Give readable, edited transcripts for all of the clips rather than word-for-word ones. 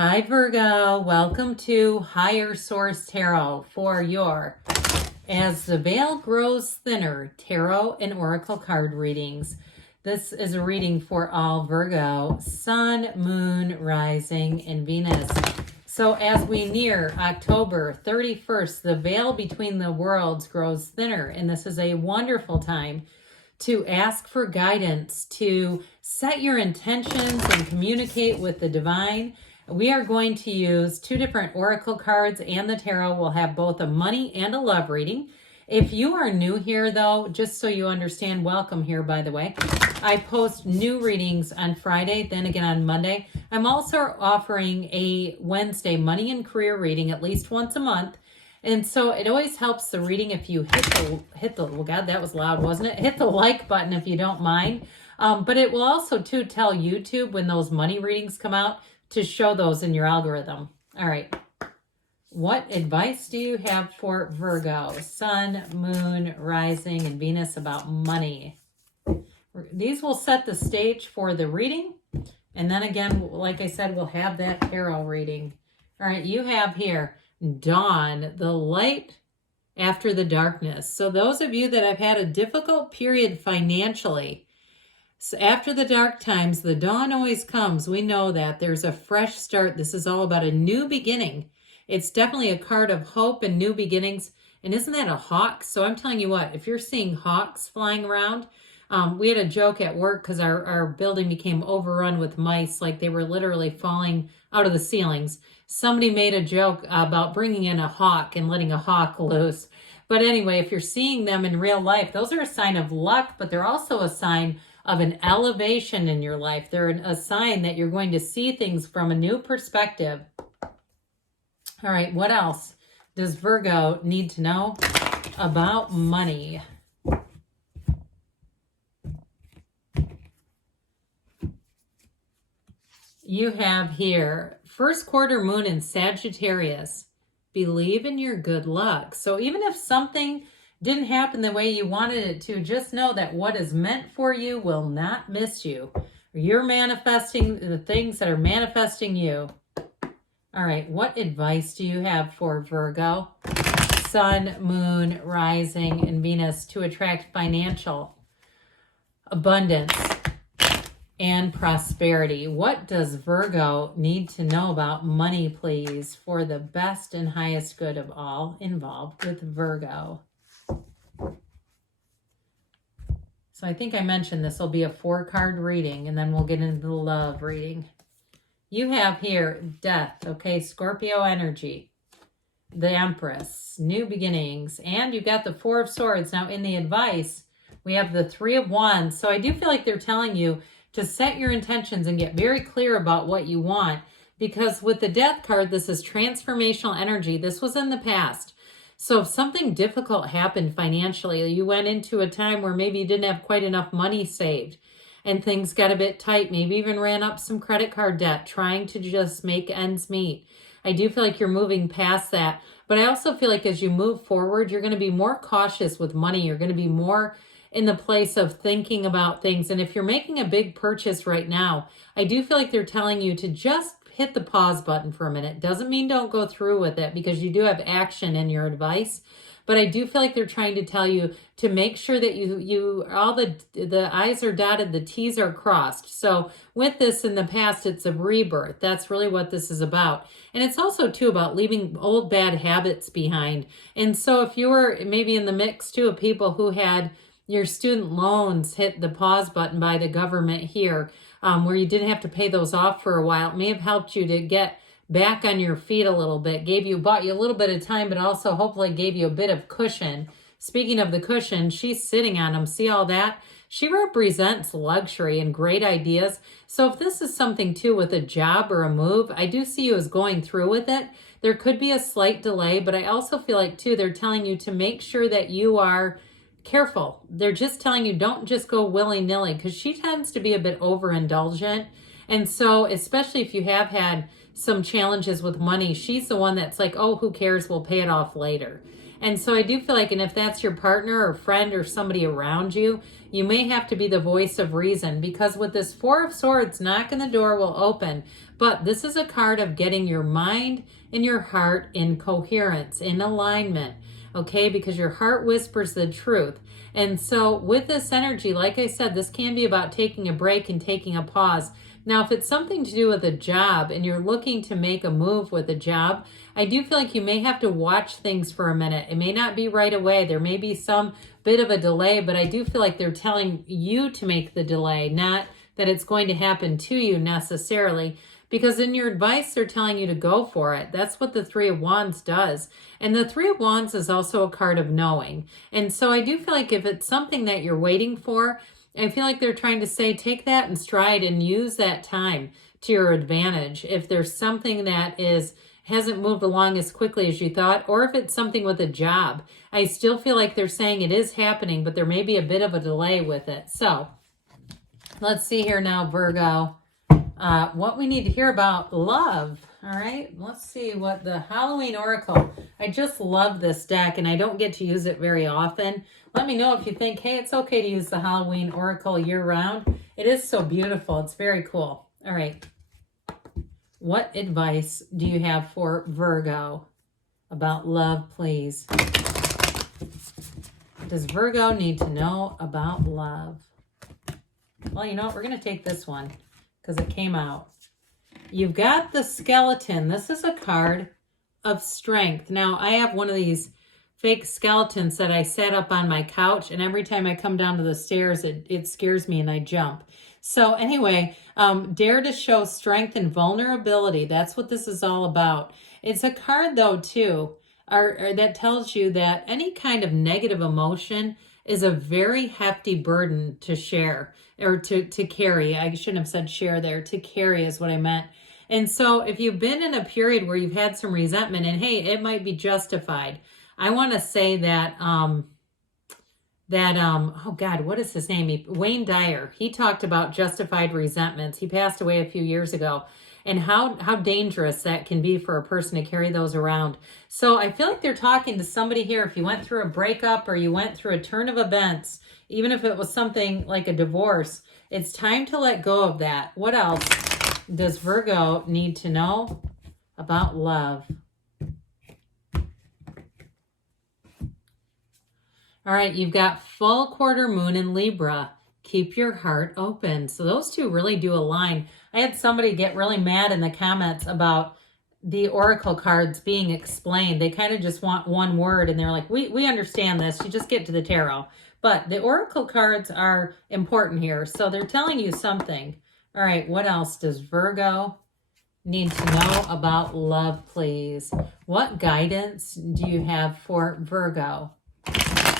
Hi Virgo, welcome to Higher Source Tarot for your As the Veil Grows Thinner Tarot and Oracle card readings. This is a reading for all Virgo, Sun, Moon, Rising, and Venus. So as we near October 31st, the veil between the worlds grows thinner, and this is a wonderful time to ask for guidance, to set your intentions and communicate with the divine. We are going to use two different oracle cards, and the tarot will have both a money and a love reading. If you are new here, though, just so you understand, welcome here, by the way. I post new readings on Friday, then again on Monday. I'm also offering a Wednesday money and career reading at least once a month. And so it always helps the reading if you hit the well, God, that was loud, wasn't it? Hit the like button if you don't mind. But it will also, too, tell YouTube when those money readings come out to show those in your algorithm. All right. What advice do you have for Virgo, Sun, Moon, Rising, and Venus about money? These will set the stage for the reading. And then again, like I said, we'll have that tarot reading. All right, you have here dawn, the light after the darkness. So those of you that have had a difficult period financially, so after the dark times, the dawn always comes. We know that there's a fresh start. This is all about a new beginning. It's definitely a card of hope and new beginnings. And isn't that a hawk? So I'm telling you what, if you're seeing hawks flying around, we had a joke at work because our building became overrun with mice, like they were literally falling out of the ceilings. Somebody made a joke about bringing in a hawk and letting a hawk loose. But anyway, if you're seeing them in real life, those are a sign of luck, but they're also a sign of an elevation in your life. They're a sign that you're going to see things from a new perspective. All right, what else does Virgo need to know about money? You have here, first quarter moon in Sagittarius. Believe in your good luck. So even if something didn't happen the way you wanted it to, just know that what is meant for you will not miss you. You're manifesting the things that are manifesting you. All right, what advice do you have for Virgo, Sun, Moon, Rising, and Venus to attract financial abundance and prosperity? What does Virgo need to know about money, please, for the best and highest good of all involved with Virgo? So I think I mentioned this will be a 4-card reading, and then we'll get into the love reading. You have here death, okay, Scorpio energy, the Empress, new beginnings, and you've got the 4 of Swords. Now in the advice, we have the 3 of Wands. So I do feel like they're telling you to set your intentions and get very clear about what you want, because with the death card, this is transformational energy. This was in the past. So if something difficult happened financially, you went into a time where maybe you didn't have quite enough money saved and things got a bit tight, maybe even ran up some credit card debt, trying to just make ends meet. I do feel like you're moving past that. But I also feel like as you move forward, you're going to be more cautious with money. You're going to be more in the place of thinking about things. And if you're making a big purchase right now, I do feel like they're telling you to just hit the pause button for a minute. Doesn't mean don't go through with it, because you do have action in your advice. But I do feel like they're trying to tell you to make sure that you all the I's are dotted, the T's are crossed. So with this in the past, it's a rebirth. That's really what this is about. And it's also too about leaving old bad habits behind. And so if you were maybe in the mix too of people who had your student loans hit the pause button by the government here, where you didn't have to pay those off for a while, it may have helped you to get back on your feet a little bit, bought you a little bit of time, but also hopefully gave you a bit of cushion. Speaking of the cushion, she's sitting on them. See all that? She represents luxury and great ideas. So if this is something too with a job or a move, I do see you as going through with it. There could be a slight delay, but I also feel like too, they're telling you to make sure that you are careful. They're just telling you don't just go willy-nilly, because she tends to be a bit overindulgent. And so especially if you have had some challenges with money, she's the one that's like, oh, who cares? We'll pay it off later. And so I do feel like, and if that's your partner or friend or somebody around you, you may have to be the voice of reason, because with this 4 of Swords, knocking the door will open. But this is a card of getting your mind and your heart in coherence, in alignment, okay? Because your heart whispers the truth. And so with this energy, like I said, this can be about taking a break and taking a pause. Now, if it's something to do with a job and you're looking to make a move with a job, I do feel like you may have to watch things for a minute. It may not be right away. There may be some bit of a delay, but I do feel like they're telling you to make the delay, not that it's going to happen to you necessarily. Because in your advice, they're telling you to go for it. That's what the Three of Wands does. And the Three of Wands is also a card of knowing. And so I do feel like if it's something that you're waiting for, I feel like they're trying to say, take that in stride and use that time to your advantage. If there's something that hasn't moved along as quickly as you thought, or if it's something with a job, I still feel like they're saying it is happening, but there may be a bit of a delay with it. So let's see here now, Virgo. What we need to hear about love. All right, let's see what the Halloween Oracle. I just love this deck and I don't get to use it very often. Let me know if you think, hey, it's okay to use the Halloween Oracle year round. It is so beautiful. It's very cool. All right. What advice do you have for Virgo about love, please? Does Virgo need to know about love? Well, you know what? We're going to take this one because it came out. You've got the skeleton. This is a card of strength. Now, I have one of these fake skeletons that I set up on my couch, and every time I come down to the stairs, it scares me and I jump. So anyway, dare to show strength and vulnerability. That's what this is all about. It's a card, though, too, that tells you that any kind of negative emotion is a very hefty burden to share or to carry. I shouldn't have said share there. To carry is what I meant. And so if you've been in a period where you've had some resentment, and hey, it might be justified. I want to say that, oh God, what is his name? Wayne Dyer. He talked about justified resentments. He passed away a few years ago. And how dangerous that can be for a person to carry those around. So I feel like they're talking to somebody here. If you went through a breakup or you went through a turn of events, even if it was something like a divorce, it's time to let go of that. What else does Virgo need to know about love? All right, you've got full quarter moon in Libra. Keep your heart open. So those two really do align. I had somebody get really mad in the comments about the oracle cards being explained. They kind of just want one word and they're like, we understand this. You just get to the tarot. But the oracle cards are important here. So they're telling you something. All right, what else does Virgo need to know about love, please? What guidance do you have for Virgo?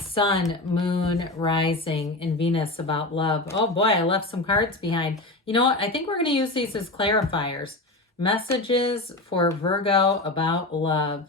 Sun, moon, rising, and Venus about love. Oh boy, I left some cards behind. You know what? I think we're going to use these as clarifiers. Messages for Virgo about love.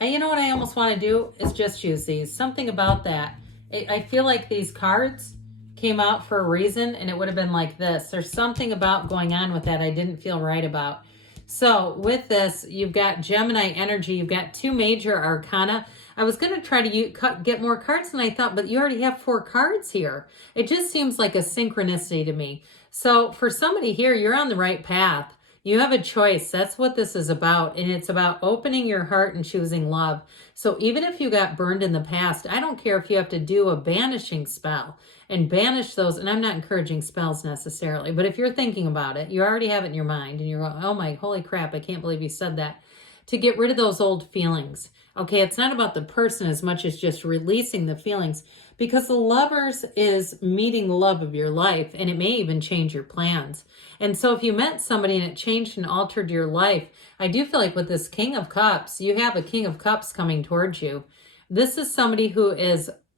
And you know what I almost want to do is just use these. Something about that. I feel like these cards came out for a reason and it would have been like this. There's something about going on with that I didn't feel right about. So with this, you've got Gemini energy. You've got two major arcana. I was going to try to get more cards than I thought, but you already have 4 cards here. It just seems like a synchronicity to me. So for somebody here, you're on the right path. You have a choice. That's what this is about. And it's about opening your heart and choosing love. So even if you got burned in the past, I don't care if you have to do a banishing spell and banish those. And I'm not encouraging spells necessarily, but if you're thinking about it, you already have it in your mind and you're going, oh my, holy crap, I can't believe you said that. To get rid of those old feelings. Okay, it's not about the person as much as just releasing the feelings, because the lovers is meeting the love of your life, and it may even change your plans. And so if you met somebody and it changed and altered your life, I do feel like with this King of Cups, you have a King of Cups coming towards you. This is somebody who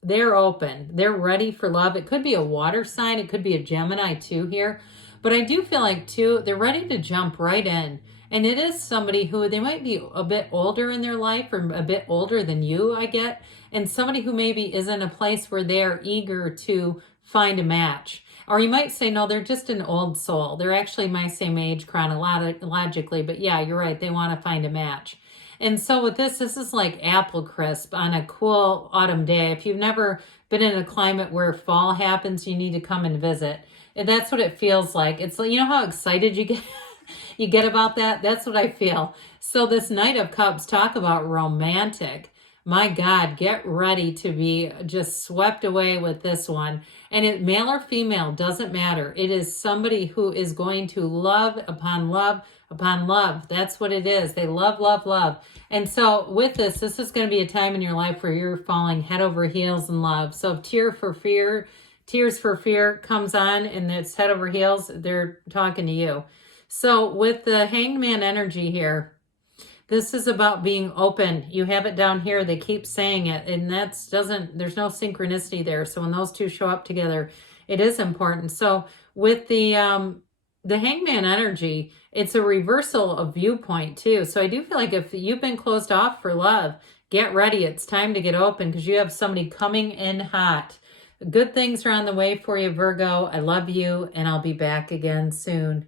they're open. They're ready for love. It could be a water sign. It could be a Gemini too here. But I do feel like too, they're ready to jump right in. And it is somebody who they might be a bit older in their life or a bit older than you, I get. And somebody who maybe is in a place where they're eager to find a match. Or you might say, no, they're just an old soul. They're actually my same age chronologically. But yeah, you're right. They want to find a match. And so with this is like apple crisp on a cool autumn day. If you've never been in a climate where fall happens, you need to come and visit. And that's what it feels like. It's like, you know how excited you get You get about that? That's what I feel. So this Knight of Cups, talk about romantic. My God, get ready to be just swept away with this one. And it, male or female, doesn't matter. It is somebody who is going to love upon love upon love. That's what it is. They love, love, love. And so with this is going to be a time in your life where you're falling head over heels in love. So if Tears for Fear comes on and it's head over heels, they're talking to you. So with the Hanged Man energy here, this is about being open. You have it down here. They keep saying it, and there's no synchronicity there. So when those two show up together, it is important. So with the Hangman energy, it's a reversal of viewpoint too. So I do feel like if you've been closed off for love, get ready. It's time to get open because you have somebody coming in hot. Good things are on the way for you, Virgo. I love you, and I'll be back again soon.